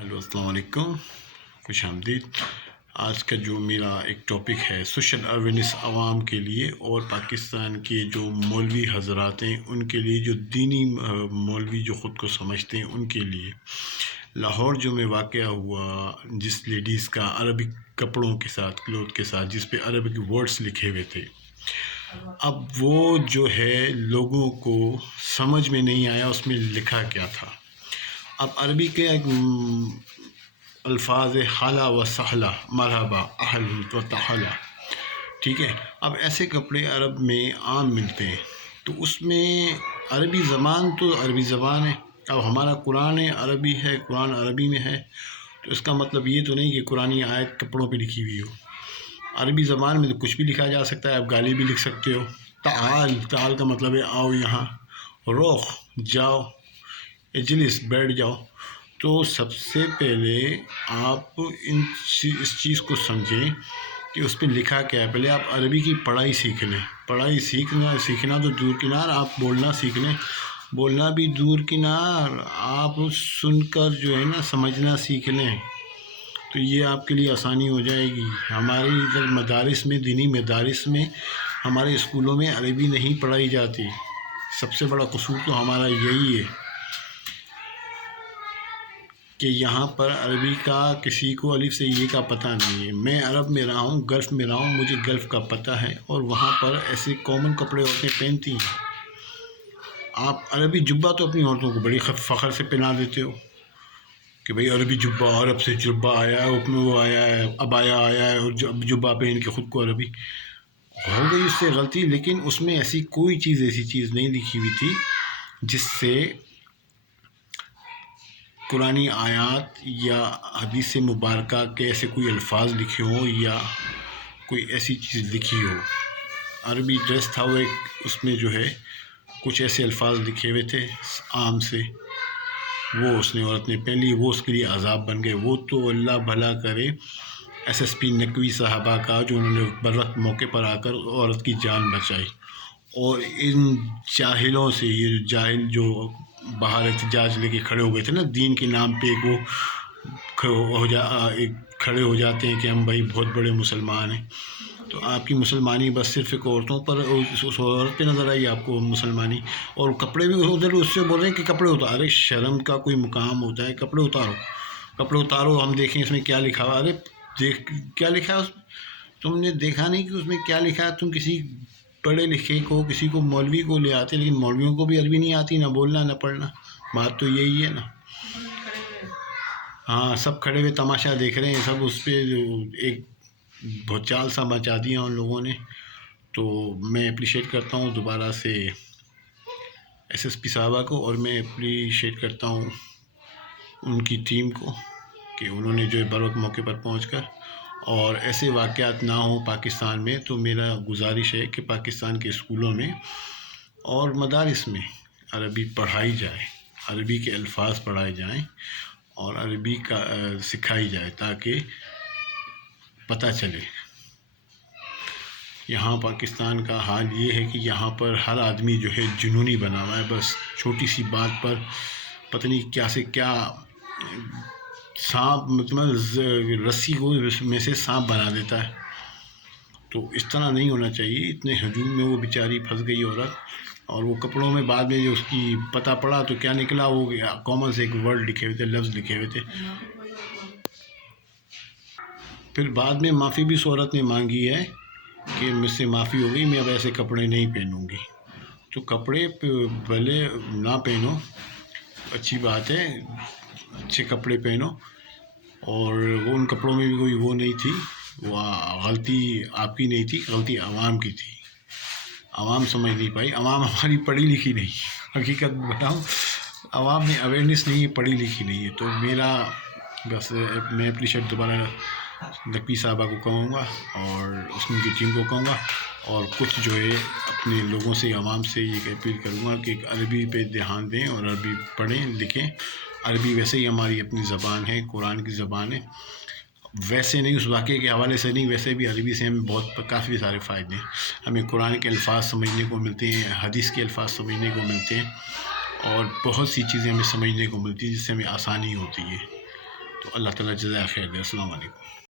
Hello अस्सलाम वालेकुम, खुश आमदीद। आज का जो मेरा एक टॉपिक है सोशल अवेयरनेस आवाम के लिए और पाकिस्तान के जो मौलवी हजरात हैं उनके लिए, जो दीनी मौलवी जो ख़ुद को समझते हैं उनके लिए। लाहौर जो में वाक़या हुआ, जिस लेडीज़ का अरबिक कपड़ों के साथ, क्लोथ के साथ, जिस पे अरबिक वर्ड्स लिखे हुए थे, अब वो जो है लोगों को समझ में नहीं आया उसमें लिखा क्या था। अब अरबी के एक अल्फाज हाला व सहला, मरहबा, अहल व तहला, ठीक है। अब ऐसे कपड़े अरब में आम मिलते हैं, तो उसमें अरबी ज़बान तो अरबी ज़बान है। अब हमारा कुरान है, अरबी है, कुरान अरबी में है, तो इसका मतलब ये तो नहीं कि कुरानी आयत कपड़ों पे लिखी हुई हो। अरबी ज़बान में तो कुछ भी लिखा जा सकता है, आप गाली भी लिख सकते हो। ताल, ताल का मतलब है आओ यहाँ, रोख जाओ, इजलिस बैठ जाओ। तो सबसे पहले आप इस चीज़ को समझें कि उस पर लिखा क्या है। पहले आप अरबी की पढ़ाई सीख लें। पढ़ाई सीखना तो दूर किनार, आप बोलना सीख लें। बोलना भी दूर किनार, आप सुनकर जो है ना समझना सीख लें, तो ये आपके लिए आसानी हो जाएगी। हमारी इधर मदारिस में, दीनी मदारिस में, हमारे स्कूलों में अरबी नहीं पढ़ाई जाती। सबसे बड़ा कसूर तो हमारा यही है कि यहाँ पर अरबी का किसी को अलिफ से ये का पता नहीं है। मैं अरब में रहा हूँ, गल्फ़ में रहा हूँ, मुझे गल्फ़ का पता है, और वहाँ पर ऐसे कॉमन कपड़े औरतें पहनती हैं। आप अरबी जुब्बा तो अपनी औरतों को बड़ी फ़ख्र से पहना देते हो कि भाई अरबी जुब्बा, अरब से जुब्बा आया है, उसमें वो आया है, अबाया आया है, और जुब्बा पहन के ख़ुद को अरबी। हो गई उससे गलती, लेकिन उसमें ऐसी कोई चीज़, ऐसी चीज़ नहीं लिखी हुई थी जिससे कुरानी आयात या हदीस मुबारका के ऐसे कोई अल्फाज लिखे हों या कोई ऐसी चीज़ लिखी हो। अरबी ड्रेस था वो एक, उसमें जो है कुछ ऐसे अल्फाज लिखे हुए थे आम से, वो उसने औरत ने पहन ली, वो उसके लिए अजाब बन गए। वो तो अल्लाह भला करे SSP नकवी साहबा का, जो उन्होंने बरवक्त मौके पर आकर औरत की जान बचाई। और इन जाहिलों से, ये जाहिल जो बाहर एहतजाज लेके खड़े हो गए थे ना दीन के नाम पे, एक खड़े हो जाते हैं कि हम भाई बहुत बड़े मुसलमान हैं। तो आपकी मुसलमानी बस सिर्फ एक औरतों पर, उस औरत पे नज़र आई आपको मुसलमानी। और कपड़े भी उधर उससे बोल रहे हैं कि कपड़े उतारो। अरे शर्म का कोई मुकाम होता है, कपड़े उतारो, कपड़े उतारो, हम देखें इसमें क्या लिखा हुआ। अरे देख क्या लिखा है उसमें, तुमने देखा नहीं कि उसमें क्या लिखा है। तुम किसी पढ़े लिखे को, किसी को मौलवी को ले आते, लेकिन मौलवियों को भी अरबी नहीं आती, ना बोलना ना पढ़ना। बात तो यही है ना। हाँ, सब खड़े हुए तमाशा देख रहे हैं, सब उस पर एक भूचाल सा मचा दिया उन लोगों ने। तो मैं अप्रिशिएट करता हूँ दोबारा से SSP साहबा को, और मैं अप्रिशिएट करता हूँ उनकी टीम को कि उन्होंने जो है बर वक्त मौके पर पहुँचकर, और ऐसे वाक़यात ना हो पाकिस्तान में। तो मेरा गुजारिश है कि पाकिस्तान के स्कूलों में और मदारिस में अरबी पढ़ाई जाए, अरबी के अल्फाज पढ़ाए जाएं और अरबी का सिखाई जाए, ताकि पता चले। यहाँ पाकिस्तान का हाल ये है कि यहाँ पर हर आदमी जो है जुनूनी बना हुआ है। बस छोटी सी बात पर पता नहीं क्या से क्या सांप, मतलब रस्सी को में से सांप बना देता है। तो इस तरह नहीं होना चाहिए। इतने हजूम में वो बेचारी फंस गई औरत, और वो कपड़ों में बाद में जो उसकी पता पड़ा तो क्या निकला, वो कॉमन से एक वर्ड लिखे हुए थे, लफ्ज़ लिखे हुए थे। फिर बाद में माफ़ी भी उस औरत ने मांगी है कि मुझसे माफ़ी हो गई, मैं अब ऐसे कपड़े नहीं पहनूंगी। तो कपड़े भले ना पहनो, अच्छी बात है, अच्छे कपड़े पहनो। और वो उन कपड़ों में भी कोई वो नहीं थी, वो गलती आपकी नहीं थी, गलती आवाम की थी। आवाम समझ नहीं पाई, आवाम हमारी पढ़ी लिखी नहीं, हकीकत बताऊँ, आवाम में अवेयरनेस नहीं है, पढ़ी लिखी नहीं है। तो मेरा बस, मैं अप्रिशिएट दोबारा नकवी साहबा को कहूँगा और उसकी टीम को कहूँगा, और कुछ जो है अपने लोगों से, आवाम से ये अपील करूँगा कि अरबी पे ध्यान दें और अरबी पढ़ें लिखें। अरबी वैसे ही हमारी अपनी ज़बान है, कुरान की ज़बान है। वैसे नहीं, उस वाक़े के हवाले से नहीं, वैसे भी अरबी से हमें बहुत काफ़ी सारे फ़ायदे हैं। हमें कुरान के अल्फाज समझने को मिलते हैं, हदीस के अल्फाज समझने को मिलते हैं, और बहुत सी चीज़ें हमें समझने को मिलती हैं जिससे हमें आसानी होती है। اللہ تعالیٰ جزائے خیر دے. السلام علیکم.